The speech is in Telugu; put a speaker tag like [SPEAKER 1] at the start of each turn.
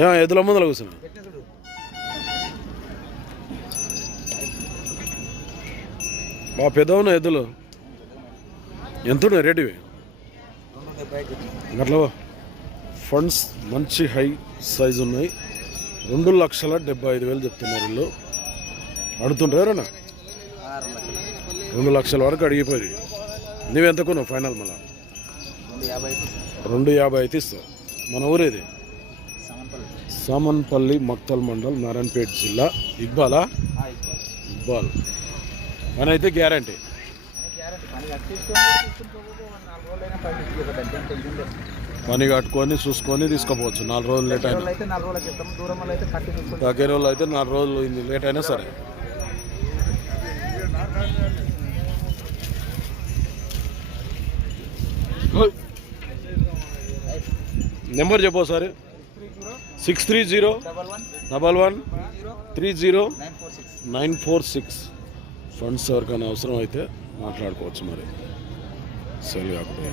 [SPEAKER 1] ఏ ఎద్దుల ముందర కూర్చున్నా. మా పెద్ద ఎద్దులు? ఎంత ఉన్నాయి రేటువి అట్లా ఫండ్స్ మంచి హై సైజు ఉన్నాయి. రెండు లక్షల డెబ్బై ఐదు వేలు చెప్తున్నారు వీళ్ళు. అడుగుతుంటారా రెండు లక్షల వరకు అడిగిపోయి. ఎంత కొన్నావు ఫైనల్ మళ్ళా? రెండు యాభై అయితే ఇస్తావు మన ఊరేది? సామన్పల్లి మక్తల్ మండల్ నారాయణపేట జిల్లా. ఇక్బాలా? ఇక్బాల్. అని అయితే గ్యారంటీ. పని కట్టుకొని చూసుకొని తీసుకోపోవచ్చు. నాలుగు రోజులు లేట్ అయినా. దగ్గర రోజులు అయితే నాలుగు రోజులు లేట్ అయినా సరే. నెంబర్ చెప్పు ఒకసారి. Six three zero
[SPEAKER 2] double one
[SPEAKER 1] three zero
[SPEAKER 2] nine four six.
[SPEAKER 1] Friends ఎవరికైనా అవసరం అయితే మాట్లాడుకోవచ్చు మరి. సెల్ కాకుండా